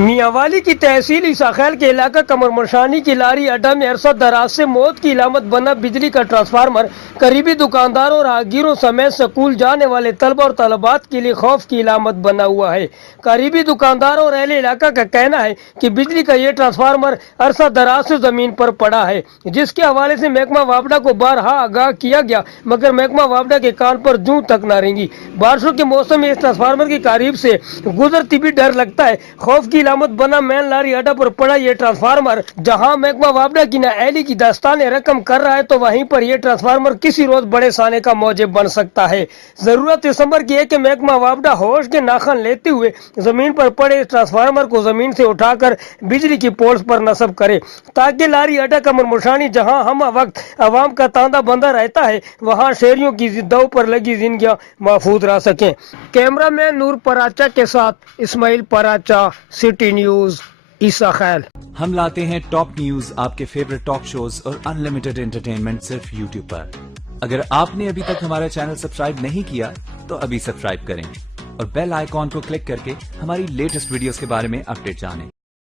میاں والی کی تحصیل عیسیٰ خیل کے علاقہ کمر مرشانی کی لاری اڈا میں عرصہ دراز سے موت کی علامت بنا بجلی کا ٹرانسفارمر قریبی دکانداروں اور راہگیروں سمیت سکول جانے والے طلبہ اور طالبات کے لیے خوف کی علامت بنا ہوا ہے۔ قریبی دکانداروں اور اہل علاقہ کا کہنا ہے کہ بجلی کا یہ ٹرانسفارمر عرصہ دراز سے زمین پر پڑا ہے، جس کے حوالے سے محکمہ وابڈا کو بارہا آگاہ کیا گیا، مگر محکمہ وابڈا کے کان پر جوں تک نہ رینگی۔ بارشوں کے موسم میں اس ٹرانسفارمر کی قریب سے گزرتی بھی ڈر لگتا ہے۔ خوف کی علامت بنا مین لاری اڈا پر پڑا یہ ٹرانسفارمر جہاں محکمہ وابڈا کی نااہلی کی داستان رقم کر رہا ہے، تو وہیں پر یہ ٹرانسفارمر کسی روز بڑے سانے کا موجب بن سکتا ہے۔ ضرورت اس امر کی ہے کہ محکمہ وابڈا ہوش کے ناخن لیتے ہوئے زمین پر پڑے اس ٹرانسفارمر کو زمین سے اٹھا کر بجلی کی پولز پر نصب کرے، تاکہ لاری اڈا کمر مرشانی جہاں ہم وقت عوام کا تاندہ بندہ رہتا ہے، وہاں شہریوں کی دو پر لگی زندگیاں محفوظ رہ سکیں۔ کیمرہ مین نور پراچا کے ساتھ اسماعیل پراچا، سٹی نیوز، عیسیٰ خیل۔ ہم لاتے ہیں ٹاپ نیوز، آپ کے فیورٹ ٹاک شوز اور انلمیٹڈ انٹرٹینمنٹ صرف یوٹیوب پر۔ اگر آپ نے ابھی تک ہمارا چینل سبسکرائب نہیں کیا تو ابھی سبسکرائب کریں اور بیل آئیکن کو کلک کر کے ہماری لیٹسٹ ویڈیوز کے بارے میں اپڈیٹ جانیں۔